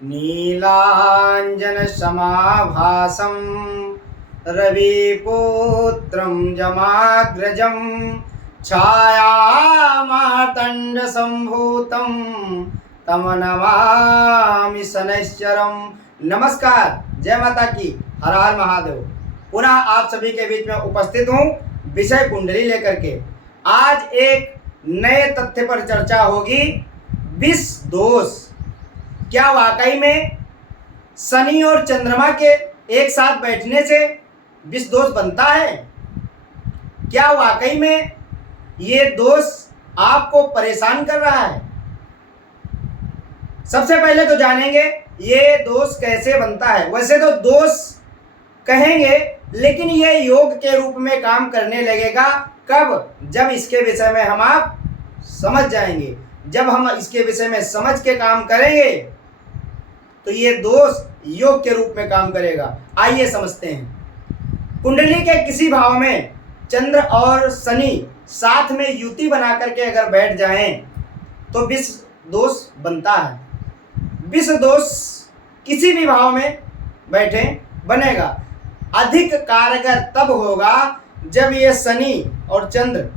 नीलाञ्जनसमाभासं रविपुत्रं जमाग्रजं छायामार्तण्डसम्भूतं तं नमामि शनैश्चरम्। नमस्कार, जय माता की, हर हर महादेव। पुनः आप सभी के बीच में उपस्थित हूँ विषय कुंडली लेकर के। आज एक नए तथ्य पर चर्चा होगी, विष दोष। क्या वाकई में शनि और चंद्रमा के एक साथ बैठने से विष दोष बनता है? क्या वाकई में ये दोष आपको परेशान कर रहा है? सबसे पहले तो जानेंगे ये दोष कैसे बनता है। वैसे तो दोष कहेंगे, लेकिन ये योग के रूप में काम करने लगेगा कब? जब इसके विषय में हम आप समझ जाएंगे। जब हम इसके विषय में समझ के काम करेंगे तो ये दोष योग के रूप में काम करेगा। आइए समझते हैं। कुंडली के किसी भाव में चंद्र और शनि साथ में युति बना करके अगर बैठ जाएं तो विष दोष बनता है। विष दोष किसी भी भाव में बैठे बनेगा। अधिक कारगर तब होगा जब ये शनि और चंद्र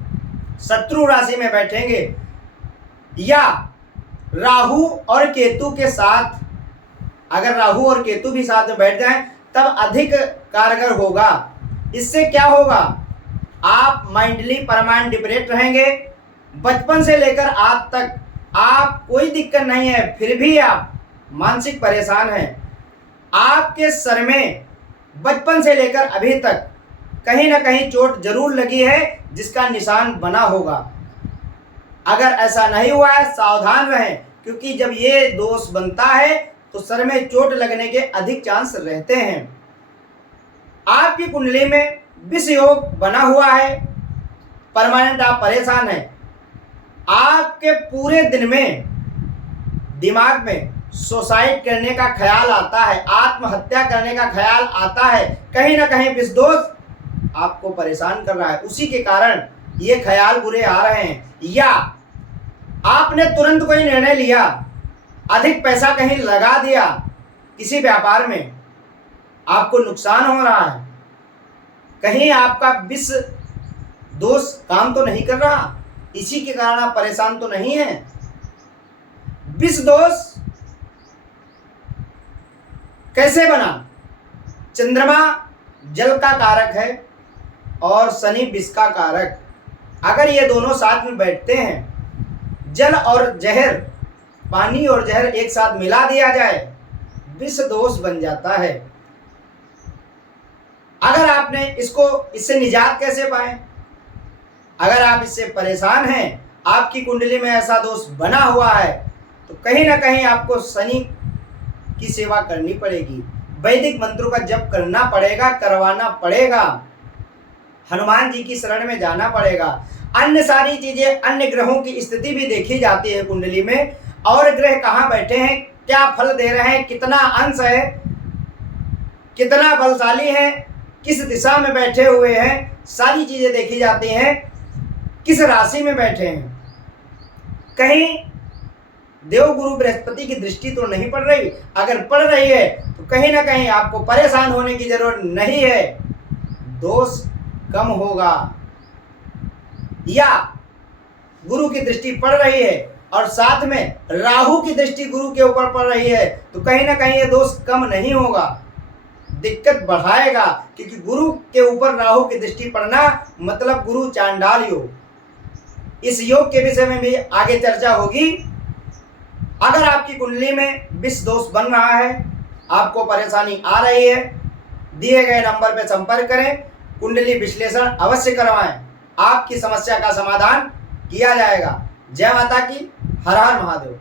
शत्रु राशि में बैठेंगे या राहु और केतु के साथ। अगर राहु और केतु भी साथ में बैठ जाएं तब अधिक कारगर होगा। इससे क्या होगा? आप माइंडली परमानेंट डिप्रेट रहेंगे। बचपन से लेकर आज तक आप कोई दिक्कत नहीं है, फिर भी आप मानसिक परेशान हैं। आपके सर में बचपन से लेकर अभी तक कहीं ना कहीं चोट जरूर लगी है, जिसका निशान बना होगा। अगर ऐसा नहीं हुआ है, सावधान रहें, क्योंकि जब ये दोष बनता है तो सर में चोट लगने के अधिक चांस रहते हैं। आपकी कुंडली में विष योग बना हुआ है, परमानेंट आप परेशान हैं। आपके पूरे दिन में दिमाग में सुसाइड करने का ख्याल आता है, आत्महत्या करने का ख्याल आता है। कहीं ना कहीं विष दोष आपको परेशान कर रहा है, उसी के कारण ये ख्याल बुरे आ रहे हैं। या आपने तुरंत कोई निर्णय लिया, अधिक पैसा कहीं लगा दिया किसी व्यापार में, आपको नुकसान हो रहा है। कहीं आपका विष दोष काम तो नहीं कर रहा, इसी के कारण आप परेशान तो नहीं हैं। विष दोष कैसे बना? चंद्रमा जल का कारक है और शनि विष का कारक। अगर ये दोनों साथ में बैठते हैं, जल और जहर, पानी और जहर एक साथ मिला दिया जाए, विष दोष बन जाता है। अगर आपने इससे निजात कैसे पाए? अगर आप इससे परेशान हैं, आपकी कुंडली में ऐसा दोष बना हुआ है, तो कहीं ना कहीं आपको शनि की सेवा करनी पड़ेगी। वैदिक मंत्रों का जप करना पड़ेगा, करवाना पड़ेगा। हनुमान जी की शरण में जाना पड़ेगा। अन्य सारी चीजें, अन्य ग्रहों की स्थिति भी देखी जाती है कुंडली में, और ग्रह कहाँ बैठे हैं, क्या फल दे रहे हैं, कितना अंश है, कितना बलशाली है, किस दिशा में बैठे हुए हैं, सारी चीजें देखी जाती हैं। किस राशि में बैठे हैं, कहीं देवगुरु बृहस्पति की दृष्टि तो नहीं पड़ रही। अगर पड़ रही है तो कहीं ना कहीं आपको परेशान होने की जरूरत नहीं है, दोष कम होगा। या गुरु की दृष्टि पड़ रही है और साथ में राहु की दृष्टि गुरु के ऊपर पड़ रही है, तो कहीं ना कहीं ये दोष कम नहीं होगा, दिक्कत बढ़ाएगा। क्योंकि गुरु के ऊपर राहु की दृष्टि पड़ना मतलब गुरु चांडाल योग। इस योग के विषय में भी आगे चर्चा होगी। अगर आपकी कुंडली में विष दोष बन रहा है, आपको परेशानी आ रही है, दिए गए नंबर पर संपर्क करें, कुंडली विश्लेषण अवश्य करवाएं, आपकी समस्या का समाधान किया जाएगा। जय माता की, हर हर महादेव।